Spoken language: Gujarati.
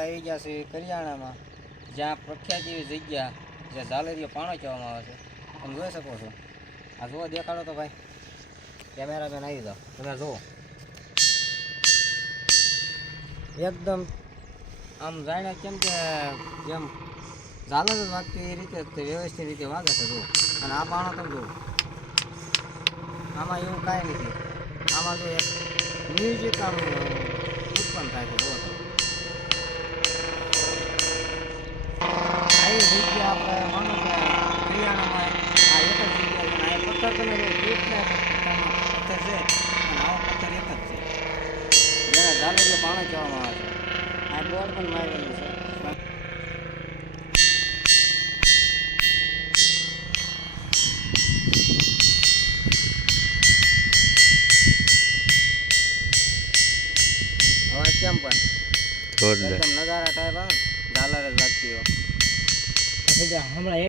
આપણે આવી ગયા છીએ કરિયાણામાં, જ્યાં પ્રખ્યાત એવી જગ્યા જે ઝાલરીયો પાણો કહેવામાં આવે છે. તમે જોઈ શકો છો. આ જુઓ, દેખાડો તો ભાઈ. કેમેરામેન આવી જાઓ. તમે જુઓ. એકદમ આમ જાણે કેમ કે જેમ ઝાલર જ વાગતી એ રીતે વ્યવસ્થિત રીતે વાગે છે, જુઓ. અને આ પાણો તમે જુઓ. આમાં એવું કાંઈ નથી. આમાં જો મ્યુઝિક આમ પથ્થર તમે કેટલા પથ્થર છે અને આવો પથ્થર એક જ છે જેને પાણો? કહેવામાં આવે છે આ બોર્ડ પણ મારેલું છે અવાજ કેમ પણ એકદમ નગારા ટાઈપ આવે ઝાલર જ લાગતી હોય. હમણાં